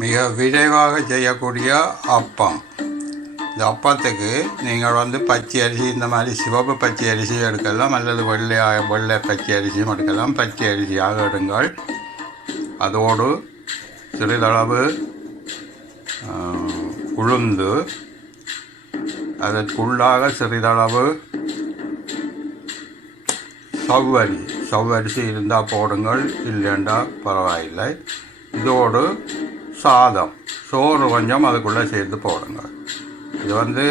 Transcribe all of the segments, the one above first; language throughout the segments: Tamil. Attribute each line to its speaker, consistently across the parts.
Speaker 1: மிக விரைவாக செய்யக்கூடிய அப்பம். இந்த அப்பத்துக்கு நீங்கள் வந்து பச்சை அரிசி இந்த மாதிரி சிவப்பு பச்சை அரிசியும் எடுக்கலாம் அல்லது வெள்ளையாக வெள்ளை பச்சை அரிசியும் எடுக்கலாம். பச்சை அரிசியாக எடுங்கள். அதோடு சிறிதளவு உளுந்து அதற்குள்ளாக சிறிதளவு சவ்வரி. சவ்வரிசி இருந்தால் போடுங்கள் இல்லைண்டா பரவாயில்லை. இதோடு சாதம். சோறு கொஞ்சம் அதுக்குள்ளே சேர்த்து போடுங்க. இது வந்து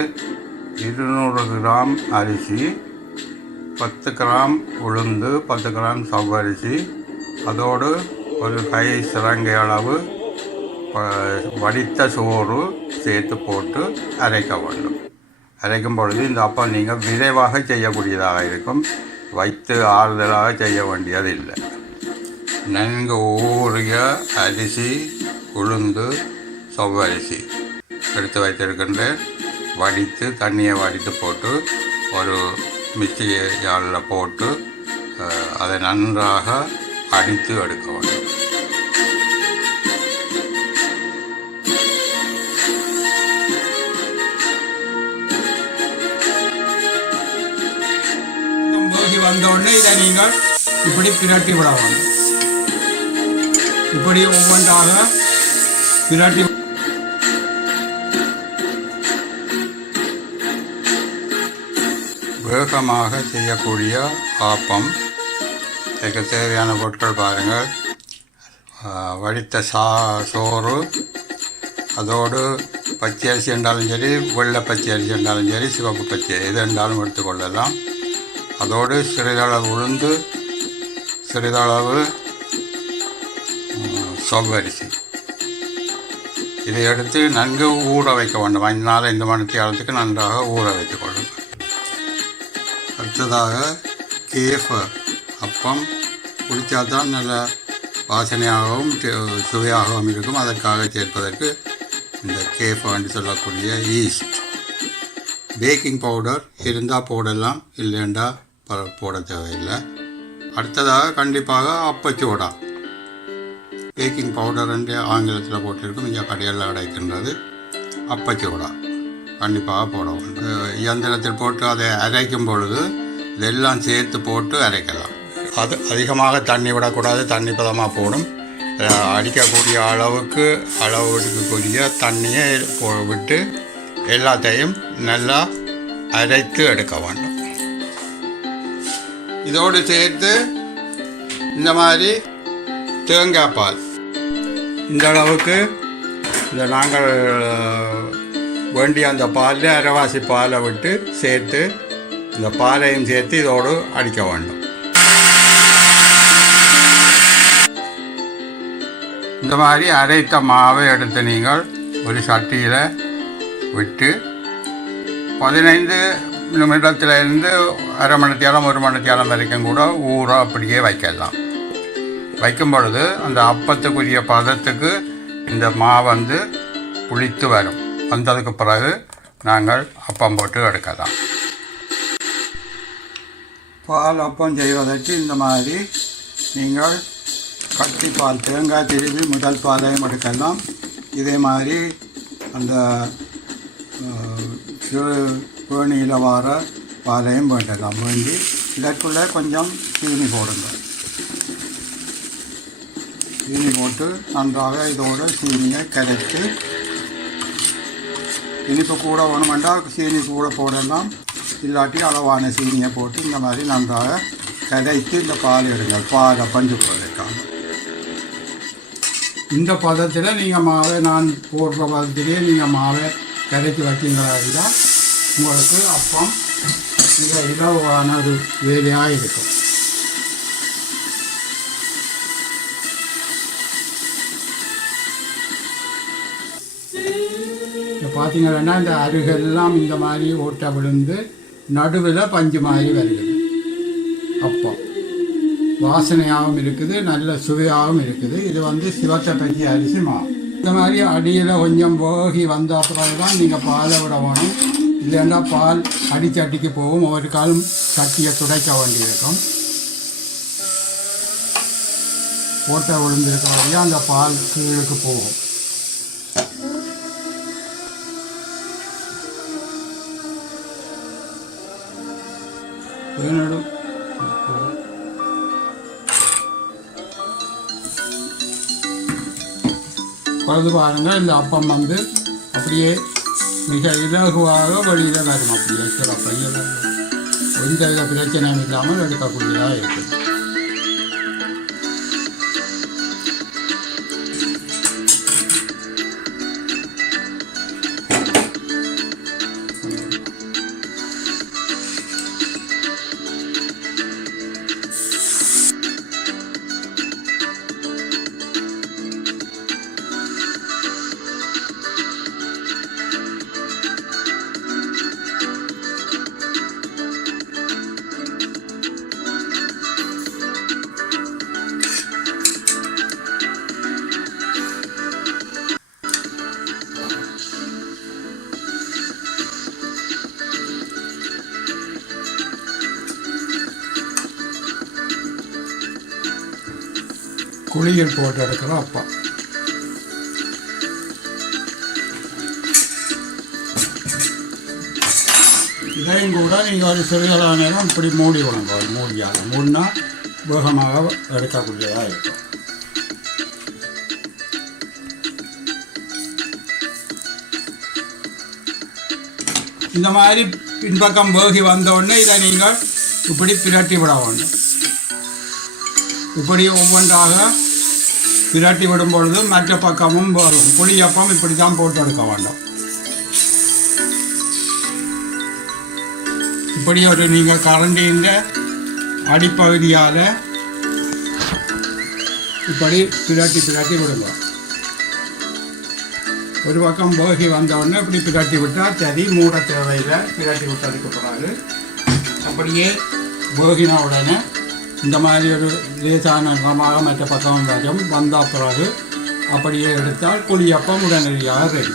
Speaker 1: இருநூறு கிராம் அரிசி பத்து கிராம் உளுந்து பத்து கிராம் சவ்வரிசி அதோடு ஒரு கை சிறங்கை அளவு வடித்த சோறு சேர்த்து போட்டு அரைக்க வேண்டும். அரைக்கும் பொழுது இந்த அப்பம் நீங்கள் விரைவாக செய்யக்கூடியதாக இருக்கும். வைத்து ஆறுதலாக செய்ய வேண்டியது இல்லை நன்கு ஊறிய அரிசி உளுந்து செவ்வரிசி எடுத்து வைத்திருக்கின்றேன். வடித்து தண்ணியை வடித்து போட்டு ஒரு மிக்சி ஜாலில் போட்டு அதை நன்றாக அடித்து எடுக்க வேண்டும்.
Speaker 2: போகி இதை நீங்கள் இப்படி பிரட்டி விடணும் இப்படி ஒவ்வொன்றாக பிரட்டி
Speaker 1: வேகமாக செய்யக்கூடிய ஆப்பம் இதுக்கு தேவையான பொருட்கள் பாருங்கள். வடித்த சா சோறு. அதோடு பச்சை அரிசி என்றாலும் சரி வெள்ளை பச்சை அரிசி என்றாலும் சரி சிவப்பு பச்சை எது என்றாலும் எடுத்துக்கொள்ளலாம் அதோடு சிறிதளவு உளுந்து சிறிதளவு ஆஹ், இதை எடுத்து நன்கு ஊற வைக்க வேண்டும். ஐந்து நாள் ஐந்து மணி நேரத்துக்கு நன்றாக ஊற வைத்துக் கொள்ளுங்கள் அடுத்ததாக கேஃபர் அப்பம் குடித்தா தான் நல்ல வாசனையாகவும் சுவையாகவும் இருக்கும். அதற்காக சேர்ப்பதற்கு இந்த கேஃப என்று சொல்லக்கூடிய ஈஸ்ட் பேக்கிங் பவுடர் இருந்தால் போடலாம் இல்லைண்டா ப- போட தேவையில்லை. அடுத்ததாக கண்டிப்பாக அப்பச்சோடா. பேக்கிங் பவுடர் என்று ஆங்கிலத்தில் போட்டிருக்கும். இங்கே கடையில் கிடைக்கின்றது அப்பச்சோடா கண்டிப்பாக போடவும். இயந்திரத்தில் போட்டு அதை அரைக்கும் பொழுது இதெல்லாம் சேர்த்து போட்டு அரைக்கலாம். அது அதிகமாக தண்ணி விடக்கூடாது. தண்ணி பதமாக போடும். அடிக்கக்கூடிய அளவுக்கு அளவு எடுக்கக்கூடிய தண்ணியை போ- விட்டு எல்லாத்தையும் நல்லா அரைத்து எடுக்க வேண்டும். இதோடு சேர்த்து இந்த மாதிரி தேங்காய் பால். இந்த அளவுக்கு இந்த நாங்கள் வேண்டிய அந்த பாலில் அரைவாசி பாலை விட்டு சேர்த்து இந்த பாலையும் சேர்த்து இதோடு அடிக்க வேண்டும். இந்த மாதிரி அரைத்த மாவை எடுத்து நீங்கள் ஒரு சட்டியில் விட்டு பதினைந்து நிமிடத்திலிருந்து அரை மணி நேரம் ஒரு மணி நேரம் வரைக்கும் கூட ஊற அப்படியே வைக்கலாம். வைக்கும் பொழுது அந்த அப்பத்துக்குரிய பதத்துக்கு இந்த மா வந்து புளித்து வரும். வந்ததுக்கு பிறகு நாங்கள் அப்பம் போட்டு எடுக்கலாம். பால் அப்பம் செய்வதற்கு இந்த மாதிரி நீங்கள் கட்டி பால் தேங்காய் திருவி முதல் பாலையும் எடுக்கலாம். இதே மாதிரி அந்த சிறு பேணியில் வர பாலையும் வேண்டலாம். வேண்டி இதற்குள்ளே கொஞ்சம் சீனி போடுங்கள். சீனி போட்டு நன்றாக இதோட சீனியை கரைத்து இனிப்பு கூட வேணுமெண்டா சீனி கூட போடலாம். இல்லாட்டி அளவான சீனியை போட்டு இந்த மாதிரி நன்றாக கதைத்து இந்த பால் எடுங்க பாலை பஞ்சு போடுறதுக்காக இந்த பதத்தில் நீங்கள் மாவை நான் போடுற பதத்திலேயே நீங்கள் மாவை கரைச்சி வச்சிங்களா இருந்தால் உங்களுக்கு அப்பம் மிக இலவான ஒரு வேலையாக இருக்கும். பார்த்தீங்கன்னா இந்த அருகெல்லாம் இந்த மாதிரி ஓட்டை விழுந்து நடுவில் பஞ்சு மாதிரி வருது. அப்போ வாசனையாகவும் இருக்குது நல்ல சுவையாகவும் இருக்குது. இது வந்து சிவத்தை பற்றி அரிசி மாவு. இந்த மாதிரி அடியில் கொஞ்சம் போகி வந்த தான் நீங்கள் பாலை விட வேணும். இல்லைன்னா பால் அடிச்சட்டிக்கு போகும். ஒவ்வொரு காலம் சட்டியை துடைக்க வேண்டியிருக்கும். ஓட்டை விழுந்திருக்க வழியாக அந்த பால் கீழுக்கு போகும். இதனோடு பழுது பாருங்கள் இந்த அப்பம் வந்து அப்படியே மிக இலகுவாக வழியில் வரும் அப்படியே சில பையன் எந்த வித பிரச்சனையும் இல்லாமல் எடுக்கக்கூடியதாக இருக்குது குளியல் போட்டு எடுக்கிறோம் அப்பா. இதையும் கூட நீங்கள் ஒரு சிறிய நேரம் இப்படி மூடி விடுங்க ஒரு மூடியாக மூடினா வேகமாக எடுக்கக்கூடியதாக இருக்கும். இந்த மாதிரி பின்பக்கம் வேகி வந்த உடனே இதை நீங்கள் இப்படி பிரட்டி விட வேண்டும். இப்படி ஒவ்வொன்றாக பிரட்டி விடும் பொழுது மற்ற பக்கமும் வரும். புளியப்பம் இப்படி தான் போட்டு எடுக்க வேண்டும். இப்படி ஒரு நீங்கள் கரண்டியின் அடிப்பகுதியால் இப்படி பிரட்டி பிரட்டி விடுங்க. ஒரு பக்கம் போகி வந்தவுடனே இப்படி பிரட்டி விட்டால் சரி மூட தேவையில் பிரட்டி விட்டதுக்கு பிறகு அப்படியே போகின உடனே இந்த மாதிரி ஒரு லேசான நிறமாக மற்ற பக்கம் வரும் வந்த பிறகு அப்படியே எடுத்தால் புளியப்பம் உடனடியாக ரெடி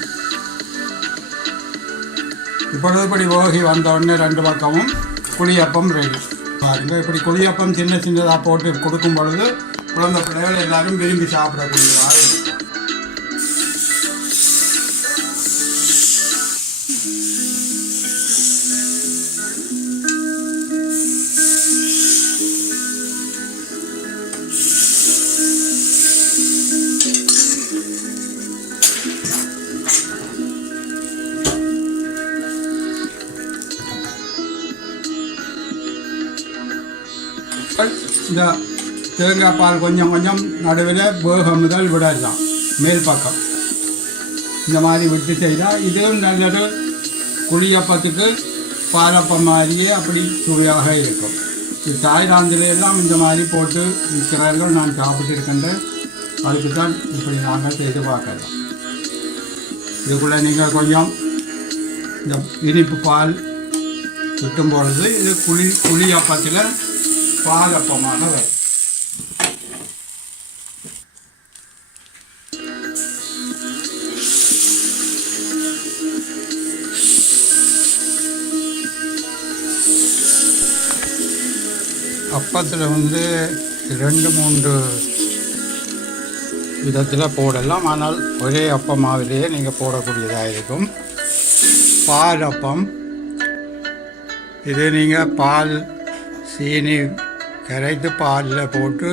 Speaker 1: இப்பொழுது இப்படி ஓகி வந்தவுடனே ரெண்டு பக்கமும் புளியப்பம் ரெடி பாருங்கள் இப்படி புளியப்பம் சின்ன சின்னதாக போட்டு கொடுக்கும் பொழுது குழந்தை பிள்ளைகள் எல்லாரும் விரும்பி சாப்பிடக்கூடியதாக இருக்கும். இந்த தேங்காய் பால் கொஞ்சம் கொஞ்சம் நடுவில் வேகம் முதல் விடலாம் மேல் பக்கம். இந்த மாதிரி விட்டு செய்தால் இதுவும் நல்லது. குழியப்பத்துக்கு பாலப்பம் மாதிரியே அப்படி சுவையாக இருக்கும். இது தாய்லாந்தில் எல்லாம் இந்த மாதிரி போட்டு விற்கிறார்கள். நான் சாப்பிட்டு இருக்கின்றேன் அதுக்கு தான் இப்படி நாங்கள் செய்து பார்க்கலாம். இதுக்குள்ளே நீங்கள் கொஞ்சம் இந்த இனிப்பு பால் விட்டும் பொழுது இது குழி குழியப்பத்தில் பாகப்பமானவர். அப்பத்தில் வந்து ரெண்டு மூன்று விதத்தில் போடலாம். ஆனால் ஒரே அப்பமாவிலேயே நீங்கள் போடக்கூடியதாக இருக்கும் பால் அப்பம் இது நீங்கள் பால் சீனி கரைத்து பாலில் போட்டு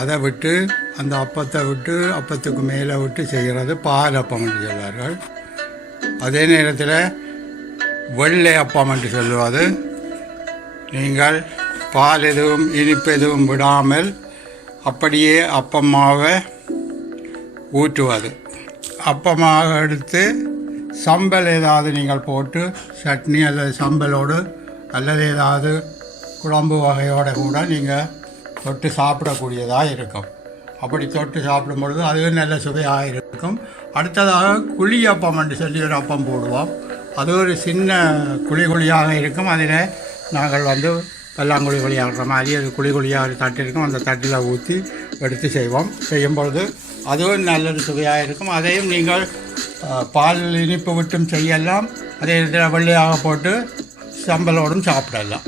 Speaker 1: அதை விட்டு அந்த அப்பத்தை விட்டு அப்பத்துக்கு மேலே விட்டு செய்கிறது பால் அப்பம் என்று சொல்வார்கள். அதே நேரத்தில் வெள்ளை அப்பம் என்று சொல்லுவது. நீங்கள் பால் எதுவும் இனிப்பு எதுவும் விடாமல் அப்படியே அப்பமாவை ஊற்றுவது. அப்பமாக எடுத்து சம்பல் ஏதாவது நீங்கள் போட்டு சட்னி அல்லது சம்பலோடு அல்லது ஏதாவது குழம்பு வகையோடு கூட நீங்கள் தொட்டு சாப்பிடக்கூடியதாக இருக்கும். அப்படி தொட்டு சாப்பிடும் பொழுது அதுவும் நல்ல சுவையாக இருக்கும். அடுத்ததாக குழி அப்பம் என்று சொல்லி ஒரு அப்பம் போடுவோம். அது ஒரு சின்ன குழி குழியாக இருக்கும். அதில் நாங்கள் வந்து பல்லாங்குழி விளையாடுற மாதிரி அது குழி குழியாக ஒரு தட்டு இருக்கும். அந்த தட்டில் ஊற்றி எடுத்து செய்வோம். செய்யும் பொழுது அதுவும் நல்ல சுவையாக இருக்கும். அதையும் நீங்கள் பால் இனிப்பு விட்டும் செய்யலாம். அதே நேரத்தில் வெள்ளையாக போட்டு சம்பளோடும் சாப்பிடலாம்.